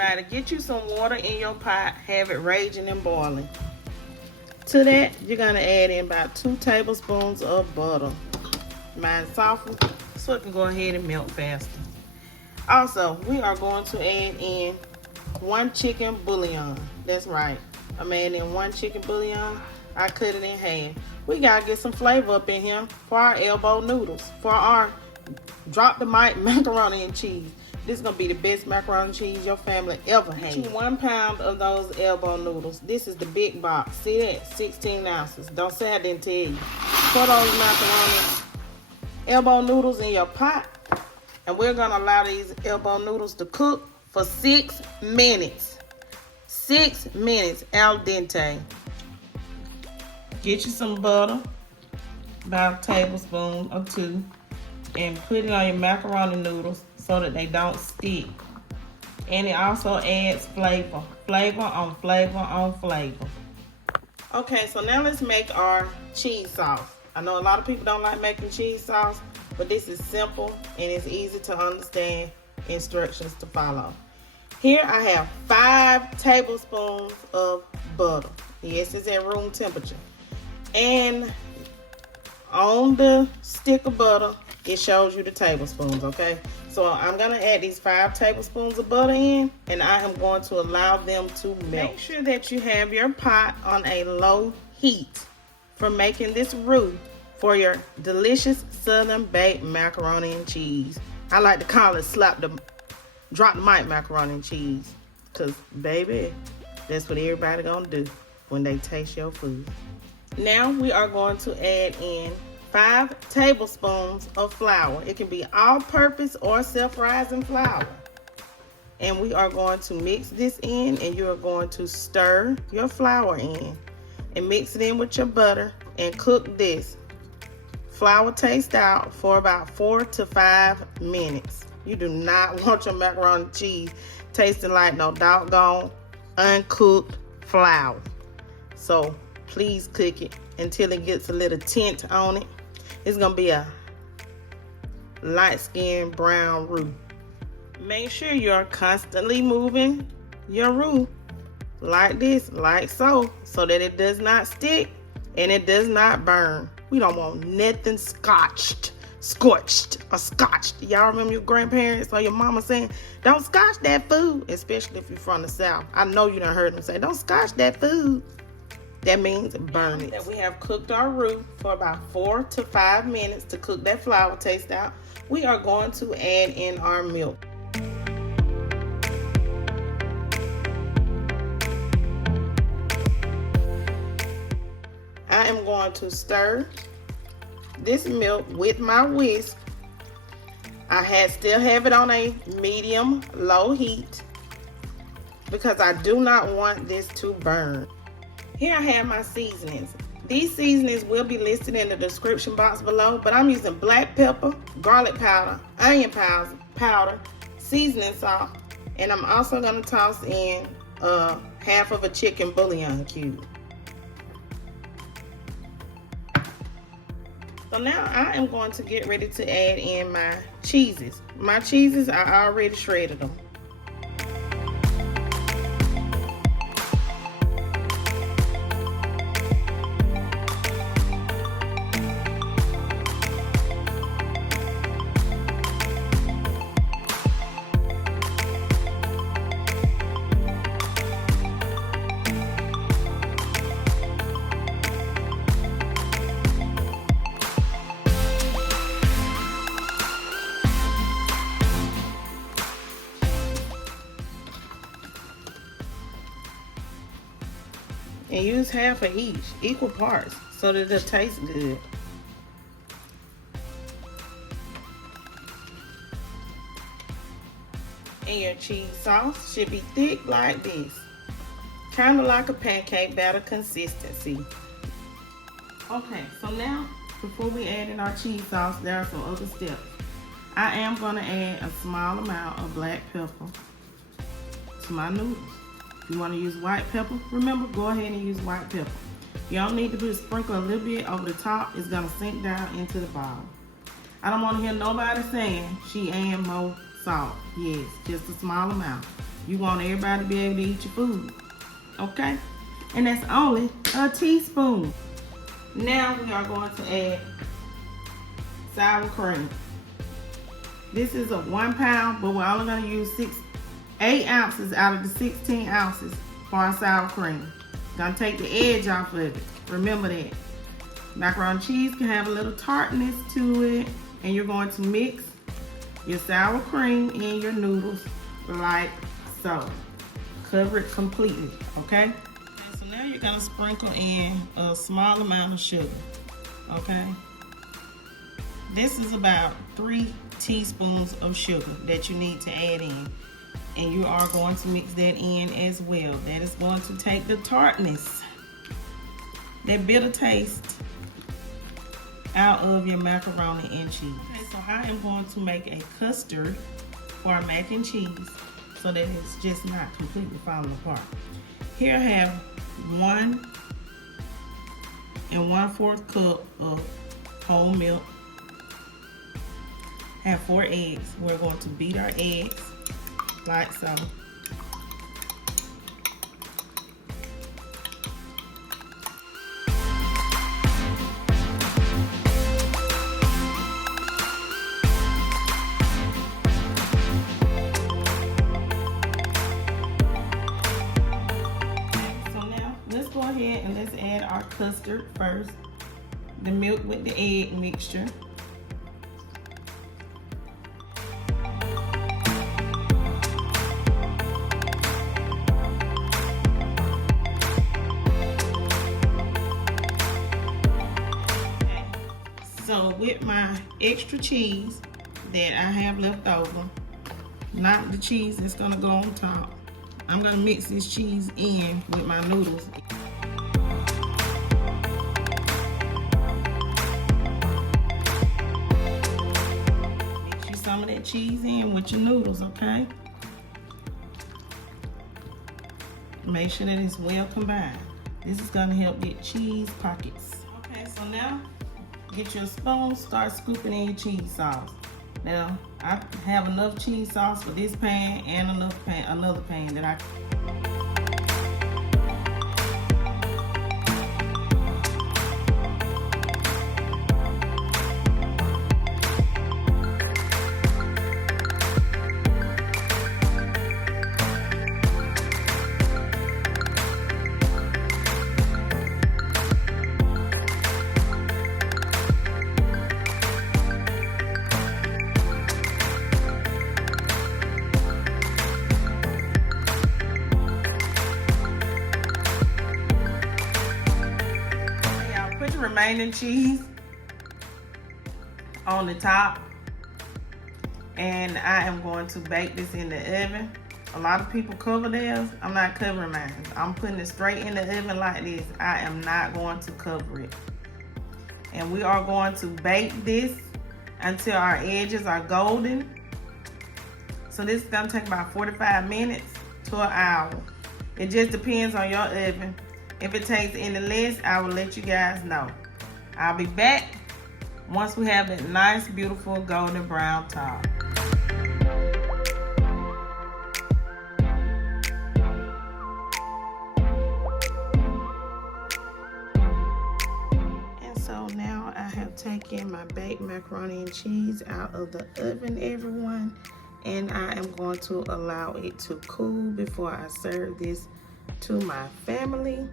everybody, get you some water in your pot, have it raging and boiling. To that, you're gonna add in about 2 tablespoons of butter. Mine's softened, so it can go ahead and melt faster. Also, we are going to add in 1 chicken bouillon. That's right, I'm adding in 1 chicken bouillon. I cut it in half. We gotta get some flavor up in here for our elbow noodles, for our drop the mic macaroni and cheese. This is gonna be the best macaroni and cheese your family ever had. Get you 1 pound of those elbow noodles. This is the big box. See that? 16 ounces. Don't say I didn't tell you. Put those macaroni elbow noodles in your pot, and we're gonna allow these elbow noodles to cook for 6 minutes. 6 minutes al dente. Get you some butter, about a tablespoon or 2, and put it on your macaroni noodles so that they don't stick. And it also adds flavor. Flavor on flavor on flavor. Okay, so now let's make our cheese sauce. I know a lot of people don't like making cheese sauce, but this is simple and it's easy to understand instructions to follow. Here I have 5 tablespoons of butter. Yes, it's at room temperature. And on the stick of butter, it shows you the tablespoons, okay? So I'm gonna add these 5 tablespoons of butter in, and I am going to allow them to melt. Make sure that you have your pot on a low heat for making this roux for your delicious southern baked macaroni and cheese. I like to call it drop the mic macaroni and cheese, cause baby, that's what everybody gonna do when they taste your food. Now we are going to add in 5 tablespoons of flour. It can be all-purpose or self-rising flour. And we are going to mix this in, and you are going to stir your flour in and mix it in with your butter and cook this flour taste out for about 4 to 5 minutes. You do not want your macaroni and cheese tasting like no doggone uncooked flour. So please cook it until it gets a little tint on it. It's gonna be a light-skinned brown roux. Make sure you're constantly moving your roux like this, like so that it does not stick and it does not burn. We don't want nothing scorched. Y'all remember your grandparents or your mama saying, don't scotch that food, especially if you're from the South. I know you done heard them say, don't scotch that food. That means burn it. That we have cooked our roux for about 4 to 5 minutes to cook that flour taste out. We are going to add in our milk. I am going to stir this milk with my whisk. I still have it on a medium low heat because I do not want this to burn. Here I have my seasonings. These seasonings will be listed in the description box below, but I'm using black pepper, garlic powder, onion powder, seasoning salt, and I'm also going to toss in half of a chicken bouillon cube. So now I am going to get ready to add in my cheeses. My cheeses, I already shredded them. And use half of each, equal parts, so that it'll taste good. And your cheese sauce should be thick like this. Kind of like a pancake batter consistency. Okay, so now, before we add in our cheese sauce, there are some other steps. I am going to add a small amount of black pepper to my noodles. If you want to use white pepper, remember, go ahead and use white pepper. You don't need to sprinkle a little bit over the top. It's going to sink down into the bowl. I don't want to hear nobody saying she add more salt. Yes, just a small amount. You want everybody to be able to eat your food, okay? And that's only a teaspoon. Now we are going to add sour cream. This is a 1 pound, but we're only going to use 8 ounces out of the 16 ounces for our sour cream. Gonna take the edge off of it. Remember that. Macaroni cheese can have a little tartness to it, and you're going to mix your sour cream in your noodles like so. Cover it completely, okay? So now you're gonna sprinkle in a small amount of sugar, okay? This is about 3 teaspoons of sugar that you need to add in. And you are going to mix that in as well. That is going to take the tartness, that bitter taste out of your macaroni and cheese. Okay, so I am going to make a custard for our mac and cheese so that it's just not completely falling apart. Here I have 1 1/4 cup of whole milk. I have 4 eggs. We're going to beat our eggs like so. So now let's go ahead and let's add our custard first. The milk with the egg mixture. So with my extra cheese that I have left over, not the cheese that's gonna go on top, I'm gonna mix this cheese in with my noodles. Mix you some of that cheese in with your noodles, okay? Make sure that it's well combined. This is gonna help get cheese pockets. Okay, so now get your spoon, start scooping in your cheese sauce. Now, I have enough cheese sauce for this pan and another pan that I remaining cheese on the top, and I am going to bake this in the oven. A lot of people cover theirs. I'm not covering mine. I'm putting it straight in the oven like this. I am not going to cover it. And we are going to bake this until our edges are golden. So this is gonna take about 45 minutes to an hour. It just depends on your oven. If it takes any less, I will let you guys know. I'll be back once we have that nice, beautiful golden brown top. And so now I have taken my baked macaroni and cheese out of the oven, everyone. And I am going to allow it to cool before I serve this to my family.